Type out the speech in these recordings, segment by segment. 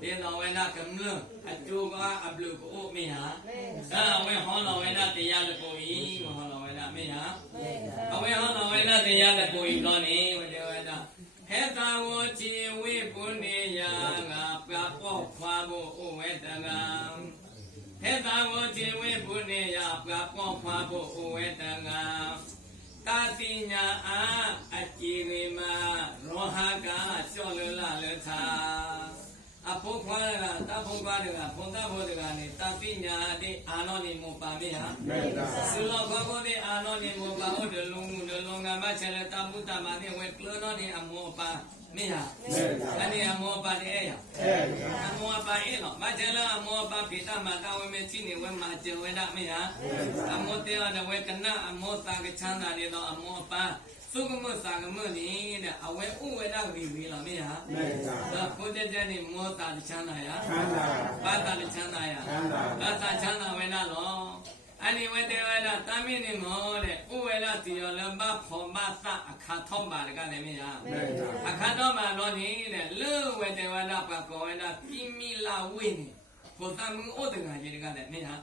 Dia lawena kemlu, ajuga ablu ko miha. Awe hon lawena tiya le koi, hon lawena miha. Awe hon lawena tiya le koi lo ni, wena. Heta wo chi we puni ya nga pa po fa bo o wetanga. Heta wo chi we puni ya pa po fa bo o wetanga. Tatinya a akirima rohaga cholula le tha. Apokwana, tapokwana, pontabodani, tatinya di anoni mupamia. Suloko di anoni mupa, the lunga bachelor tabuta mani, with clononi and mopa, mia. Any amopa the air. Amopa ino, bachelor, mopa, pita, mata, machine, when macho, when at mia. Amote on the wekana, amota, chana, amopa. Sugumu Sagamuni, away without reveal me. The Pudjani Mota Chanaya, Bata Chanaya, Bata Chana went along. Anyway, they were not Tamini mode, Uela to your lumber for Mata, a Katomba, Galemia. A Katoma non in, Lu when they went up a going up, Kimila winning. For some other guy, you got it, Mia.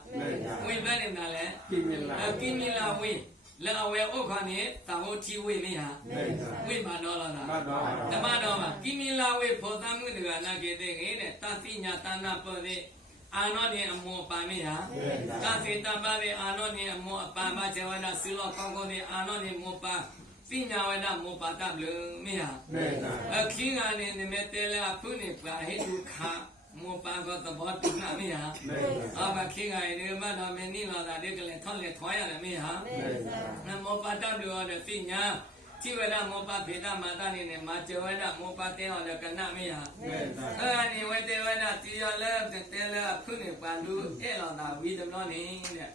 We met in the Kimila win. La we okani tawo ti we me ha we ma no la dama do ma kimi la we pho ta mu de na ke de nge de ta ti nya ta na po de ano ni amo pa me ha ta se ta ba de ano ni amo pa ma je wa na si lo kong kong de ano ni mo pa ti nya wa na mo pa ta blu me ha a ki nga ni me te la phu ni pa he tu kha mo pa ko ta bo tu na me ha a ba ki nga ni ma no me ni la da de le thon le thwa ya le me ha na mo pa ta blu de ti nya ti wa da mo pa be da ma ta ni ne ma je wa da mo pa te on le ka na me ha a ni we te wa da ti ya le te le phu ni pa lu e lo da wi de no ni de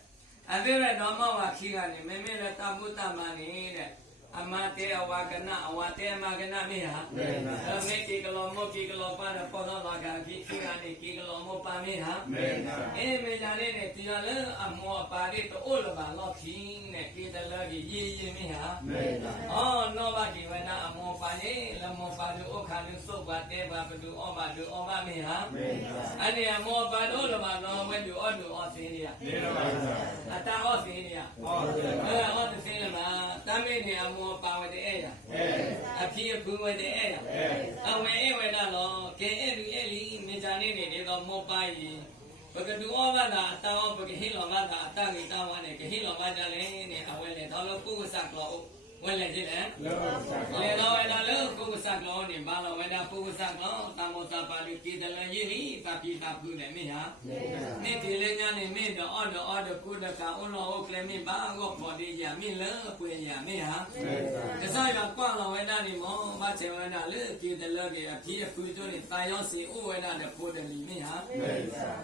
a de re no ma wa ki ga ni me me le ta mu ta ma ni de Amate awagana awate magana meha me kikalomo kikalo para podo laga kikani kikalomo pa meha me jane ne tiale amo apare to olba lokhi ne kidalagi ye meha oh no ba ki wena amo pa ne lamo pa du okhani so ba te ba du oba meha ani amo pa do olba no when du odu osinia ata osinia o te sele ma tame ne amo pa with the air. A few poo with the air. Away with a law, Kelly, Mijanini, they got more by ye. But to do all that, town, but a hill of that, Tangi town, a hill of Majalene, a well, and all of Pusaklo. Well, I did it. Leno and I love Pusaklo, in Bala, when I Pusaklo, Tamosa Paluki, the Lagini, Tapi Tapu, and Miha. Niti Lenyan made the order, Kudaka, Uno, Clemmy, Bango, for the Yamila, Miha. The side of Palo and Animo, much when I look in the luggage, appear Kuturi, Tayosi, oh, and I put the Miha.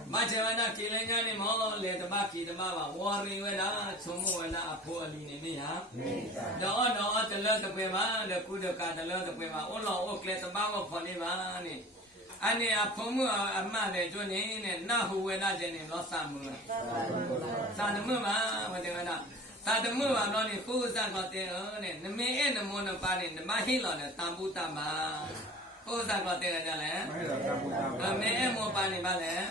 Much when I kill an animal, let the Baki, the Mama, warring when I, Sumo, and I poor Miha. No, the leather women, the Kudaka, the leather women, all let the Bango for Livani. Ani a pomu a man, a journey, and now who were not in Los Samu. Sanamuma, what they were not. Sadamu, I'm not in fools and got their own, and the me and the monopan, the Mahila, the Tambutama. Who's that got their land? The me and Mopani Bale,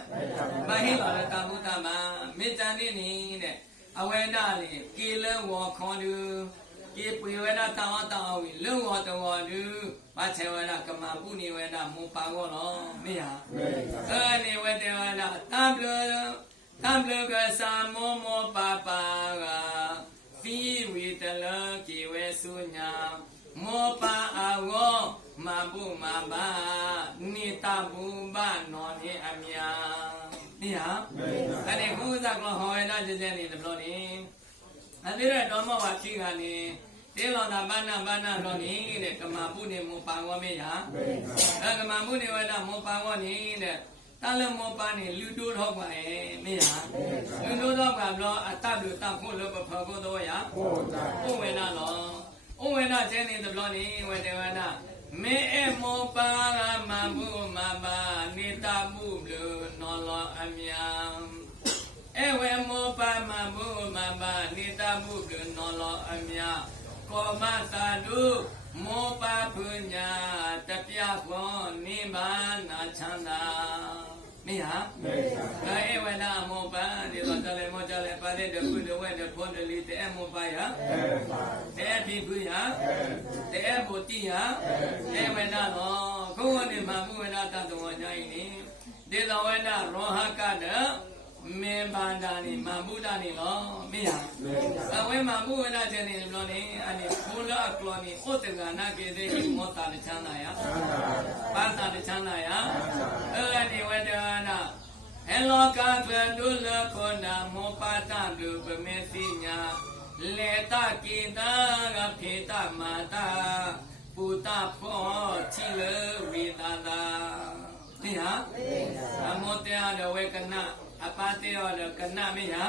Mahila, the Tambutama, Mitanini, Awenali, Killer walk on you. If we were not out, we look what the one do, but I went up Kamabuni when I move power, Mia. Anyway, they were not Tumblr, some more papa, fee with the lucky Wesunya, Mopa awo, Mabu Maba, Nita Bumba, Noni Amia. Mia. And if who's a Glohoina, the Jenny the Bloody. And there are no more Kingani. They are the Bana Roni, the Kamabuni Mopawamia. And the Mamuni went a Mopawani, the Talamopani, Ludo Hogway, Mia. Ludo Hogwa, a tablet of Pagodoya. Oh, when I know. Oh, when I Jenny the Bloody, when they were not. Me Mopa, Mabu, Maba, Nita Bublu, Nolo Amiam. Ewe Mopa, Mabu, Maba, Nita Bublu, Nolo Amia. Koma Sadu, မောပါပုညာတပြဘောနိဗ္ဗာန်ချမ်းသာမေဟာအေဝနာမောပါဒီတော့တလည်းမောကြလည်းပါတဲ့တခုတဝဲတဖို့တလီတဲ့မောပါယတဲ့ဒီခုယတဲ့ဘုတိယအေဝနာတော့ခုဝနေမှာမှုဝနာတတော်ညာရင်ဒီတော်ဝနာရောဟကတမေဘာဒာနိမမုဒာနိလောမေဟာအဝဲမှာမှုဝနာတဲ့နေလို့နေအနေဘုလားကလောနိဩတကနာကေတဲ့မောတာချမ်းသာယပါတာချမ်းသာယအဲ့ဒီဝဒနာဟေလောကကဒုလခောနာမောပါတလူပမေတိညာလေတကိတာကဖေတမာတာပုတဖောချီလဝိတာတာမေဟာအမောတရားတော်ဝေကနာအပါတေရောကနမေဟာ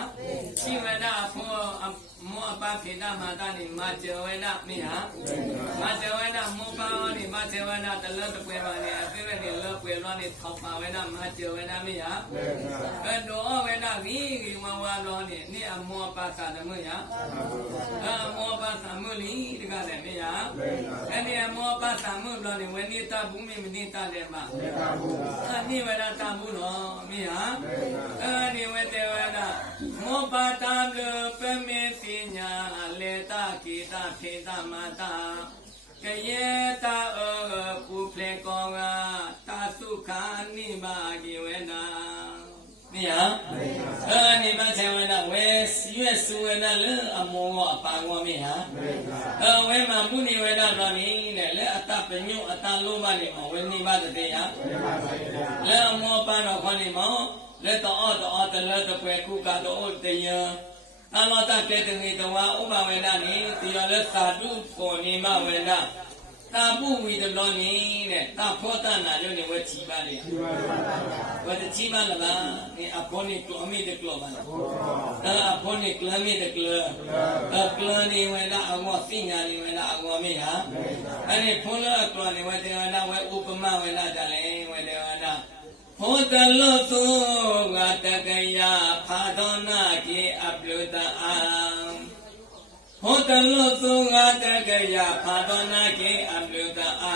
ရှိဝဒဖောမောအပါဖေတမာတာနိမဇဝေနမေဟာမဇဝေနမောပါဝနိမဇဝေနတလတပွဲပါနေအသေးပဲနေလောပွဲလောနေထောက်ပါဝေနမဇဝေနမေဟာဘယ်တော်ဝေနဝီဝဝလောနေနိအမောပါသနမေဟာအမောပါသမုလီတကလည်းမေဟာအဲ့ဒီအမောပါသမုလောနေဝေနိတဘုမိမနိတလည်းမအနိဝေနတမှုလောမေဟာအဲ့ဒီဝေတေဝနာမောပါတံပမေတိညာလေတာကိတာဖေတမာတာကယေတာကုဖလေကောငါတာသုခာနိမာဂိဝေနာနိယအဲ့ဒီမဆေဝနာဝေရွေစုဝနာလေအမောအပငောမေဟာအဝေမမုနိဝေနာတော်နိနဲ့လေအတပညုအတလုံးမနေမဝေနိမတတေယလေအမောပန်တော်ခေါနိမောလက်တော်တလက်တပွဲကုကတော့တယအလောတကေတငေတဝါဥပဝေဒနိတိယလက်သာတုပေါ်နေမဝေဒတာပုဝိတလောနိတဲ့တာဖောတနာလို့နေဝချီပါလေဝတ်ချီပါလားဒီအဖောနိကလမိတကလောပါအဖောနိကလမိတကလောကလနိဝေဒအမောသိညာနိဝေဒအမောမေဟာအဲ့ဒီဖောလကလနိဝေဒေဝနာဝေဥပမဝေဒတလည်းဝေဒေဝနာဟောတလောသောငါတကယဖာဒောနာကေအပလုတအာဟောတလောသောငါတကယဖာဒောနာကေအပလုတအာ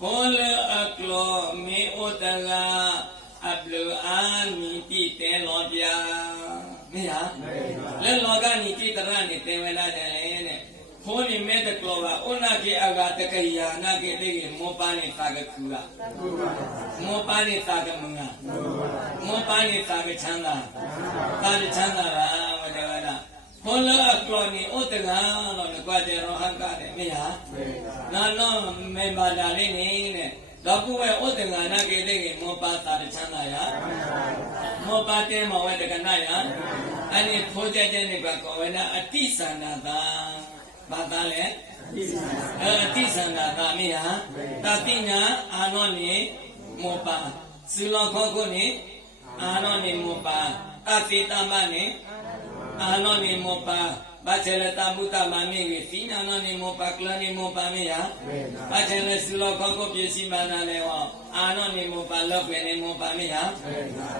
ခေါ်လအကလောမေဩတကအပလုအာမိတိတေလောပြမေဟာလေလောကနိတိတရနိတေဝလာတယ်တဲ့ခေါ်နေမဲ့တကလောကဩနာကေအဂတကယနာကေတေမောပါနေသာကခုလာမောပါနေသာကမငါမောပါနေသာကချမ်းသာသာချမ်းသာပါဝဒေဝနာခေါ်လအကလောနိဩတကလောကွာတေရောဟံကတဲ့မေဟာနာနောမေမာဒါလေးနေတဲ့တော့ကိုယ်ဝဲဩတကနာကေတေမောပါသာချမ်းသာရမောပါတေမောဝဲတကနာယအဲ့ဒီဖိုးကြတဲ့နေကကောဝေနာအတိသန္တာသာဘာသာလဲအတိသန္တာသာမေဟာတတိညာအာနောနိမောပါသုလောခောကုနိအာနောနိမောပါအတိတမနိအာနောနိမောပါဘာချေလတမုတမနိဝိသီနာနောနိမောပါကလနိမောပါမေယဘာချေလသုလောခောကုပစ္စည်းမနာလေဝအာနောနိမောပါလောကေနိမောပါမေယ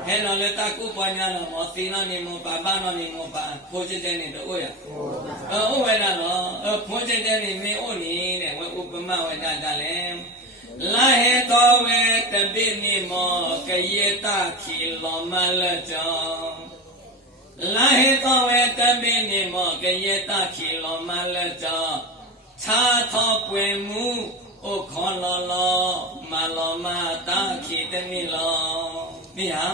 ဟေနောလေတကုပညာနောမောသီနောနိမောပါဘာနောနိမောပါဖိုးတဲ့နေတော့ရဩဝေဒနောဖိုးတဲ့နေမေဩနိတဲ့ဝဥပမဝေဒတလည်းလာဟေတောဝေတပိနိမောကယေတခိလောမလကြောလာဟေတောဝေတပိနိမောကယေတခိလောမလကြောခြားသောပွေမှုဩခောလောလောမလောမတာခိတမိလောမိဟာ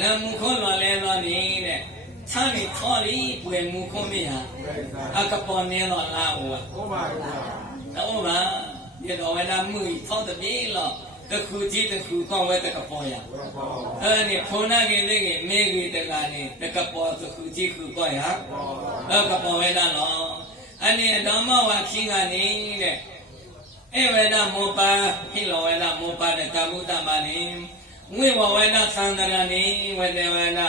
လမ်ခောလောလေလောနေတဲ့ခြားနေခေါ်လီပွေမှုခောမိဟာအကပေါ်နေလောလာဝါဩပါဒီတော့ဝေဒမှုထောက်တဲ့လောတခုကြည့်တခုကောင်းဝဲတကပေါ်ရအဲ့ဒီဖုန်းနာကြီးလေးကမေကြီးတကနေတကပေါ်တခုကြည့်ခုကောရကပေါ်ဝဲတာလောအဲ့ဒီဓမ္မဝါခိနေတဲ့ဧဝေဒမောပါဟိလောဝေဒမောပါတဲ့ကမ္မုတ္တမနိဝိဝဝေဒသံတရဏိဝေဒေဝေဒ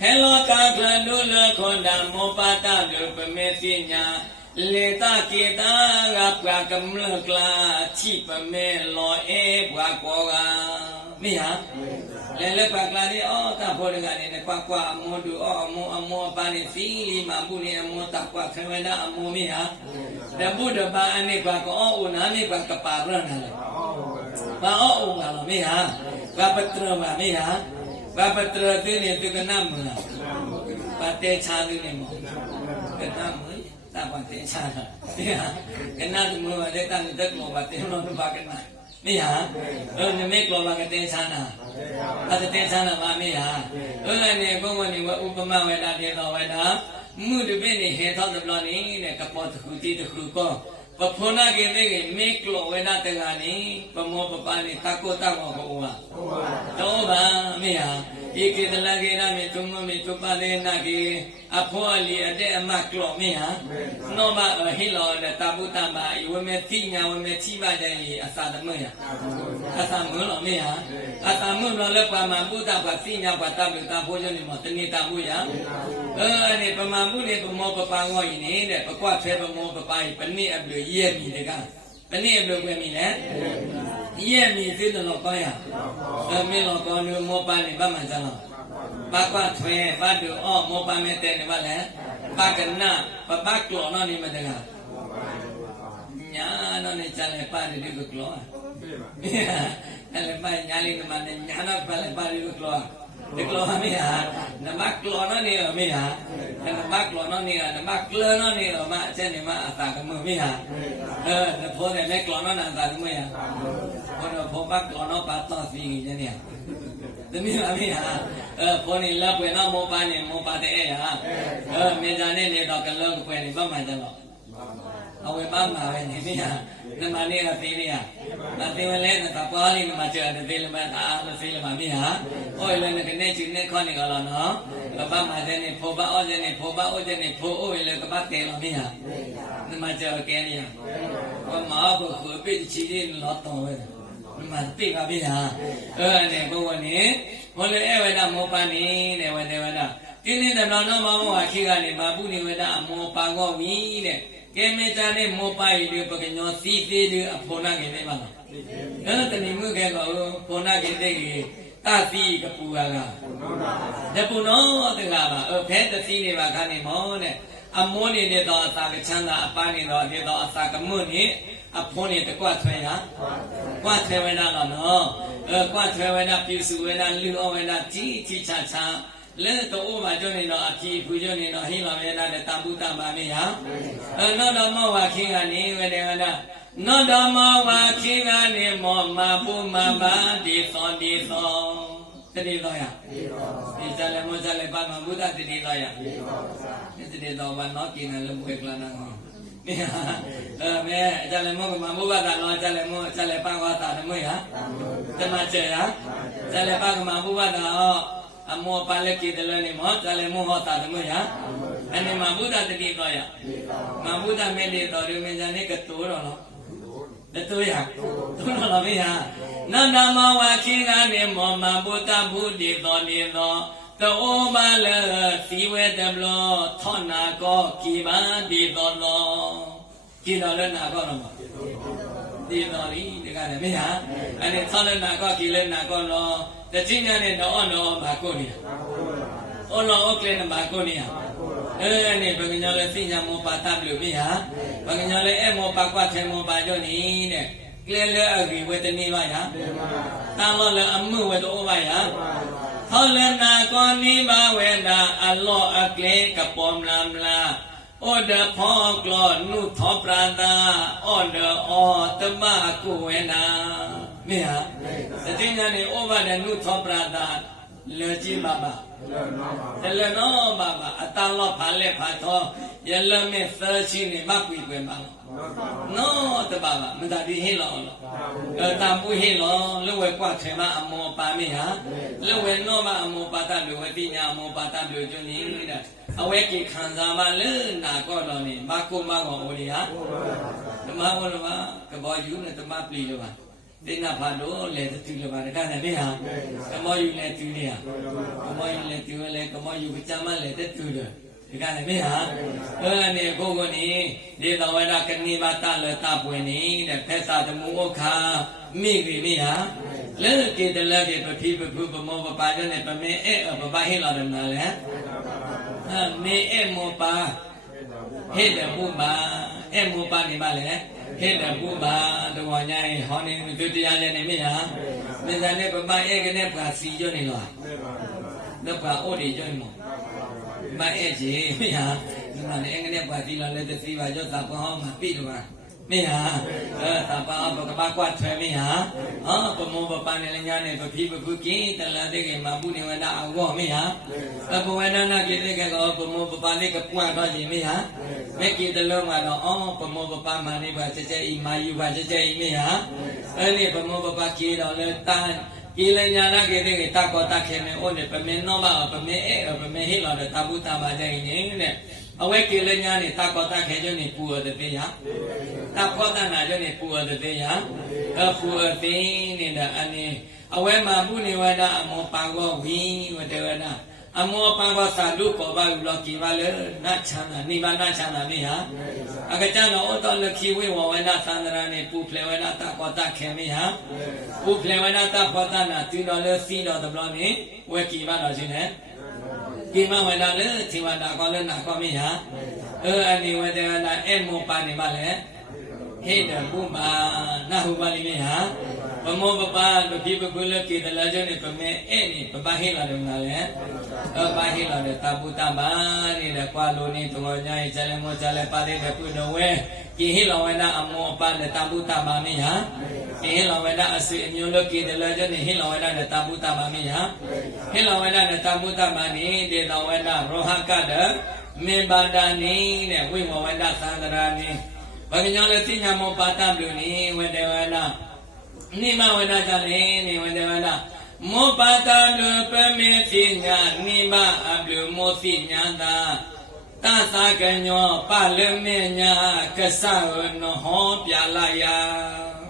ဟေလောကကလနုလခောဒမောပါတလူပမေတိညာလေတာကေတာကပကမ္လကလာချိပမေလောဧဘွာကောက မိဟာလဲပါကလာနေအော်တာဖော်ရကနေကွာအမောတူအော်အမောပါနေစီလီမဘူးနေအမောတာကွာခေဝနာအမောမိဟာတပုဒ္ဓဘာအနေကွာကောအိုနာမိကွာကပါရနာလေဘာအိုလာမိဟာဘာပတရမမိဟာဘာပတရတင်းနေတကနာမလားဘာတဲချာနေနေမောကနာမတာဘာတဲချာတိဟာကနာတမောတဲ့တန်တက်လောဘာတဲလောဘာကနာမိဟာနမေကလောဘာကတဲချာနာအဲ့တဲချာနာမမိဟာနေဘုံဝင်ဥပမဝေဒတေတော်ဝေဒမှုတပိနေဟေသောတဘလနေတဲ့ကပောတခုတိတခုကောပဖောနာကေနေမေကလောဝေဒတကနေပမောပပနေတာကိုတမောဘောဝတော့ဗာမိဟာဧကေတလကေနမေတုမမေတုပလေနာကေအဖောလီအတဲ့အမကလောမိဟာနောမဟိလောတာပုတ္တမဝမေတိညာဝမေချိပါတဲ့အသာသမယအသာမလောမိဟာအသာမလောလပမပုတ္တပတိညာပတမေတာဘောဇနေမတနိတာမှုယနေပမမှုနေပမောပပငောယနေတဲ့ပကွဖဲပမောပပိုင်ပဏိအပလူရဲမိတကပဏိအပလူကွယ်မိလဲရဲမိသိတယ်လို့ကောရမင်းလို့ကောနမောပနေဗမန်စလားပကွထွဲဘတ်တူအောမောပမဲတဲ့နေပါလဲပကနာပပကလောနော်နေမတကညာနော်နေချလဲပါတယ်ဒီကလောအဲ့လေပိုင်ညာလေးကမှနဲ့ညာတော့ပါလေကလောဒီကလောမင်းဟာနမကလောနော်နေမင်းဟာနမကလောနော်နေနမကလောနော်နေမအချက်နေမအသာကမမင်းဟာဘောတယ်လေကလောနော်နာသာကမင်းဟာဘောတော့ဘောပကလောနော်ပါတော့စီညနေသမီးအမေဟာဘောနေလက်ွယ်တော့မောပါနေမောပါတဲ့ဟာမေဇာနဲ့လေတော့ကလောကွယ်နေပတ်မှန်တယ်လို့အဝေပါမှာပဲနေမိဟာနမလေးကသေးလေးဟာအသေးဝလဲတာပွားလေးမှာကြာတဲ့သေးလေးမှာအားလို့သေးလေးမှာမိဟာဟိုလည်းကနေချင်းနေခေါနေကြလားနော်ဘာမှတဲ့နေဖောပါအော်တဲ့နေဖောပါအော်တဲ့နေဖောအိုလည်းကပတ်တယ်လို့မိဟာနမကြာကဲနေဟာဘာမှဘခုပိချီလေးလောတော့ဝဲမတိပါဗျာနေဘဝနေဘောလေအဝဒမောပနေတဲ့ဝဒေဝဒတင်းနေတဲ့ဘလောနောမောဝါခိကနေမပုနေဝဒအမောပါကောပြီတဲ့ကဲမေတာနဲ့မောပါရီပကညောစီသေးလေးအဖောနာကနေပါလားအဲ့တဏိမှုခဲကောဖောနာကေတဲ့ကြီးတတိကပူကတပူနောတကပါဖဲတတိနေပါခါနေမောတဲ့အမောနေတဲ့တော့အသာကချမ်းသာအပန်းနေတော့ဒီတော့အသာကမွတ်နေအဖောနေတကွထွဲဟာကွထွဲဝဲနာတော့နော်ကွထွဲဝဲနာပြစုဝဲနာလူအဝဲနာကြီးကြီးချာချာလဲတော့ဥမာကျွနေတော့အဖြီဖူကျွနေတော့ဟိလောဝဲနာနဲ့တပုတ္တပါမေဟာနောက်တော့မောဝါခင်းကနေဝဲတယ်ဝဲနာနောက်တော့မောဝါခင်းကနေမောမပူမပါဒီသောတတိတော်ရဒီဇလမောဇလပါမဘုဒ္ဓတတိတော်ရတတိတော်ဘာနော်กินလည်းဘွယ်ကလာနာမဲဇလမောကမဘုရားတော်ဇလမောဇလပါဝါတာဓမ္မဟာဓမ္မကျရာဇလပါကမဘုရားတော်အမောပါလက်ကိတလည်းနေမောဇလမောဟောတာဓမ္မဟာအနေမှာဘုဒ္ဓတတိတော်ရမဘုဒ္ဓမေလေတော်ရမင်းဇန်နေကတိုးတော်နော်တူရတူတော်မေဟာနန္ဒမဝါခိကနေမောမဘုဒ္ဓဘုဒ္ဓတော်နေတော်တောမလစီဝေတဘလောထောနာကောကိမန္တိတော်တော်ကိတော်လည်းနာကောတော့ဒီတော်ဤတကလည်းမေဟာအဲ့ဒီထောလည်းနာကောကိလည်းနာကောတော့တတိညာနဲ့တော့ဘာကိုနေဩလောဩကလည်းဘာကိုနေနေဘဂညောလည်းသိညာမောပါတပလို့မေဟာဘဂညောလည်းအမောပါကွာထေမောပါကြောနေတဲ့ကလဲလဲအကိဝေတနေပါယာတာလောလည်းအမှုဝေတောပါယာဟောလနာကောနိဘဝေဒာအလောအကလေကပောမလာမလာဩဒဖောကလောနုသောပရတာဩဒဩတမကုဝေနာမေဟာတတိညာနေဩဘာဒနုသောပရတာလေကြည့်ပါပါတလနောပါပါအတန်လောဖာလက်ဖာသောယလမေသရှိနေမကွေကွယ်ပါနောတပါပါမတာဒီဟင်းလောတာပူဟင်းလောလွဝဲကွာထေမအမောပါမေဟာလွဝဲနောမအမောပါတလွဝဲတိညာအမောပါတလွကျွန်းနေတဲ့အဝဲကိခံစားပါလေနာကောတော်နေမကုမကောအိုလီဟာဓမ္မဝလမကဘောယူနဲ့ဓမ္မပလီလောပါဒီနာဖာလို့လေတူလပါရတဲ့မေဟာကမောယူလေတူနေဟာကမောယူလေတူလေကမောယူကြမ်းမလေတဲ့တူတယ်ဒီကနေ့မေဟာနေကိုကိုနေဒီတော်ဝဒကနေပါတလတပွင့်နေတဲ့ဖက်စာတမှုဥခာမိပြီမေဟာ le ke de la ke pa phi pa phu pa mo pa pa jo ne pa me pa pa he la de na le me mo pa he de bu ba mo pa ni ba le he de bu ba do wa nya ho ni tu ti ya le ne me ha me da ne pa pa ke ne pa si jo ni lo no pa o de jo ni mo ba ji me ha ma ne ke ne pa si lo le te si ba jo ta pa ho ma pi lo ba me ha ta pa ba ba kwa thwe me ha pa mo pa pa ne le nya ne pa phi pa phu ki ta la de ke ma pu ni wa na a wo me ha pa pa wa na na ke de ke ko pa mo pa pa ne ke pwa do ji me ha me ki de lo ma do pa mo pa pa ma ne ba che che i ma yu ba che che i me ha ne pa mo pa pa ki do le ta ki le nya na ke de ke ta ko ta khe me o ne pa me no ba pa me pa me he lo de ta bu ta ba ja i ne neအဝဲကေလညာနေတာကောတာခဲကျနေပူရတဲ့တေးရတာခောတာနာကျနေပူရတဲ့တေးရပူရတဲ့နေတာအနေအဝဲမှာပုနေဝဒအမောပါကောဝိဝတဝဒအမောပါကောသာလူကောပါယူလောကိပါလေနတ်ချမ်းသာနိဗ္ဗာန်ချမ်းသာမေဟာအကကြနောဩတောလခိဝေဝဝဒသန္တရာနေပူဖလေဝဒတာကောတာခဲမေဟာပူဖလေဝဒတာခောတာနာတိတော်လေစီတော်တဘလောနေဝဲကိပါတော်ရှင်နဲ့ကိမဝဒလေသီဝဒကောလေနာကောမေဟာအနေဝဒေနာမောပါနေပါလေဟေတဘုမာနာဟုပါလိမေဟာပမောပပလူပိပကုလကေတလာကျနေပမေနေပပဟေလာတယ်ငါလေပဟေလာတယ်တပုတ္တပါနေတဲ့ကွာလိုနေတော်ညာဇလမောဇလပါတဲ့ပုနဝဲကိဟေလဝဒအမောပါတဲ့တပုတ္တပါမေဟာကိဟေလဝဒအစွေအမျိုးလကေတလာကျနေဟေလဝဒတဲ့တပုတ္တပါမေဟာဟေလဝဒတဲ့တပုတ္တပါနေတဲ့တော်ဝဒရောဟကတမေဘာဒာနိတဲ့ဝိမောဝဒသန္တရာနိဘာကညောလေသိညာမောပါတပြုနိဝဒေဝနာနိမဝဒကြလေနိဝဒေဝနာမောပါတလူပမေသိညာနိမအပြုမောသိညာတာသသကညောပလမေညာကဆဝနောဟောပြလာယ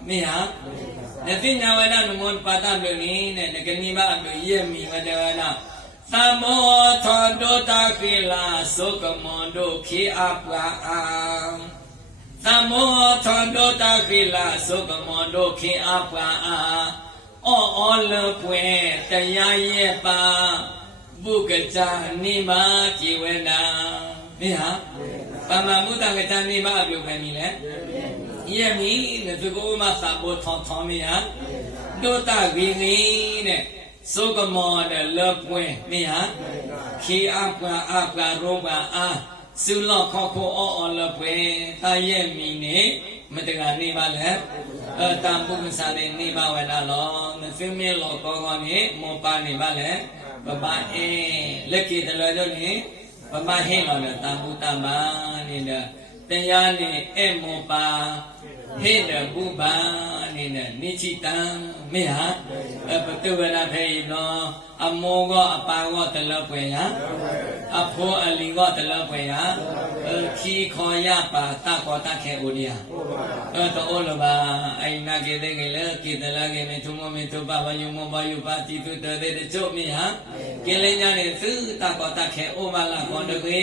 မိဟာသိညာဝဒနမောပါတပြုနိတဲ့ငကနိမအပြုယေမိဝဒေဝနာသမောထောတောတာခိလာသုကမောဒုခိအပ္ပအာသမောထောတောတာခိလာသုကမောဒုခိအပ္ပအာအောလပွေတရားရဲ့ပါဘုကကြနိမကြည်ဝနာမိဟာပမမုတ္တကကြနိမအပြုခံမီလေယမိနဲ့သူကိုမသဘောထောမိဟာတောတာဂိနိနဲ့သုကမောတဲ့လပွင့်မိဟာခေအပ္ပရောပအာသုလောခောခောအောလပွင့်တာရဲ့မီနေမတကနေပါလေတံပုမ္ပစာတဲ့နေပါဝဒလောမသိမေလောကောကောနေမောပါနေပါလေပပလက်ကေတလောကြောင့်နေပပဟင်းလောတံပုတ္တမနေတဲ့တရားနေမောပါဟိတဘုဘာနေတဲ့နိချိတံမေဟာပတုဝရဖေနောအမောကောအပါကောတလပွေယအဖောအလီကောတလပွေယခီခောရပါတကောတခေဥရိယတောလဘာအိနာကေတေကေလေကေတလကေမေထုမောမေထုပဘယုမောဘယုပါတိတုတတေတချိုမေဟာကေလေညာနေသုတကောတခေဩမလာကောတကေ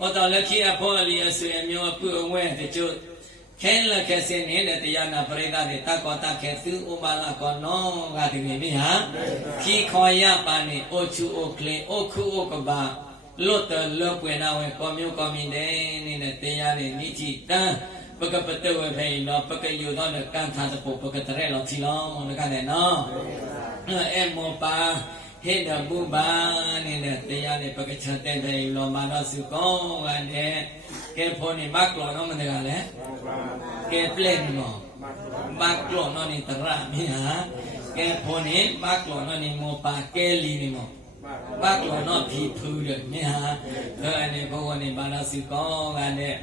ဩတောလခိအဖောအလီအဆွေအမျိုးအပုအဝဲတချိုခဲလခဲစင်းနေတဲ့တရားနာပရိသတ်တွေတကောတခဲသူဥပါလကောနောကတိမိဟာခီခောရပါနေအိုချူအိုကလင်အိုခုအိုကဘာလွတ်တယ်လွတ်ပွေနာဝဲကောမျိုးကောမင်းနေတဲ့တရားတွေနိချိတံပကပတဝေဖေနောပကယုသောကံသာတပုပကတရဲလောချီလောနကနဲ့နော်မောပါဟိတဘုဘာနေတဲ့တရားတွေပကချတဲ့ဖေလောမာနစုကောဝတဲ့ကဲဖောနေမကလောနော်မတကလည်းကဲပလက်နော်မကလောနော်နေတရမိဟာကဲဖောနေမကလောနော်နေမောပါကဲလီနေမောမကလောနော်ဖြီဖူးတယ်မိဟာအဲ့ဘောနေဘာနာစုကောကတဲ့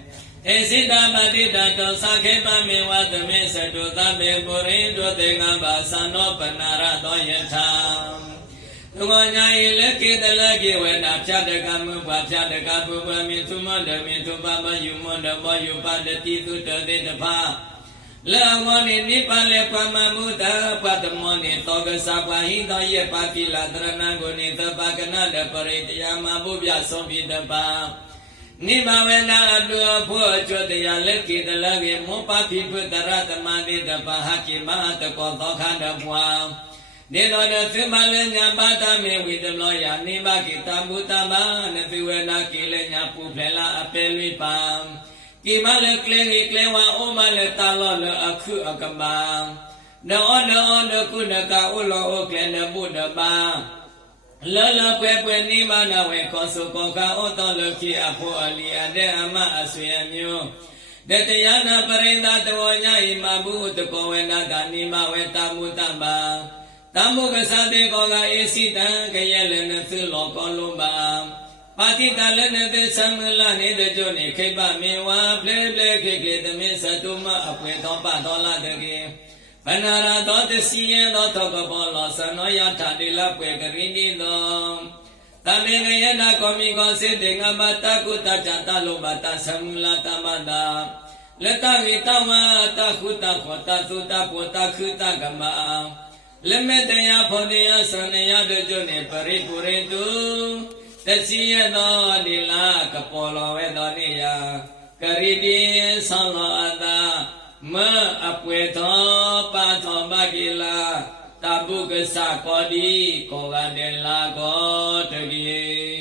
ဧစိတမတိတတောသခေပမေဝသမေသတုသဗ္ဗေပုရိတောတေငဘာသန္နောပနာရသောယထာသူငညာယလက်ကေတလကေဝေနာဖြတ်တကမုဘဖြတ်တကပုပမေသူမန္တမေသူပမယုမန္တဘောယုပတတိသုတတေတဖာလောမောနိနိပလေပမမုဒပတမောနိသောကသပဟိတောယေပတိလတရဏဂုဏိသပကနတပရိတယမဘုဗျသောပိတပါနိမဝေနာအတုအဖို့အကျွတ်တရားလက်ကေတလကေမောပပိပုတရတမတိတပဟကိမတကောသောခန္ဓဘွာ နေတော်တဲ့သင်္မလည်းညာပါတမေဝိတလောယာနေမကိတမုတမနတိဝေနာကိလေညာပူဖလေလာအပေလွိပံကိမလည်းကလေငိကလေဝအိုမလည်းတာလောလအခုအကမနောနောကုဏကဥလောဩကလေနဘုဒ္ဓပါလောလပွဲပွဲနိမနာဝေကောစုကောကဩတောလခိအဖို့အလီအတဲ့အမအဆွေအမျိုးတတရားနာပရိသတဝညာဣမဘုဥတကောဝေနာကနိမဝေတမုတမတမ္မုကသတေကောကဧစိတံကယလနသုလောကောလုံးပါပါတိတလနသေသမလနေတဲ့ကြုန်နေခိပမေဝပလေပလေခိခိတမေသတုမအပွေသောပသောလတကေဗန္နာရသောတစီယသောတောကဘောလောသနောယထတိလပွေကရိနိသောတမေငယနာကောမိကောစေတေငမတကုတကြတလောဘတသမုလတမတာလတဝိတဝတခုတခောတသုတပောတခုတကမလမေတယဖောတေယသနယတကြုန်နေပရိပုရိတုတစီယသောဒီလာကပောလောဝေသောနေယကရိတိသောလောအတာမအပွေသောပါသောမကိလာတပုက္ကစကောတိကောကတေလာကောတကေ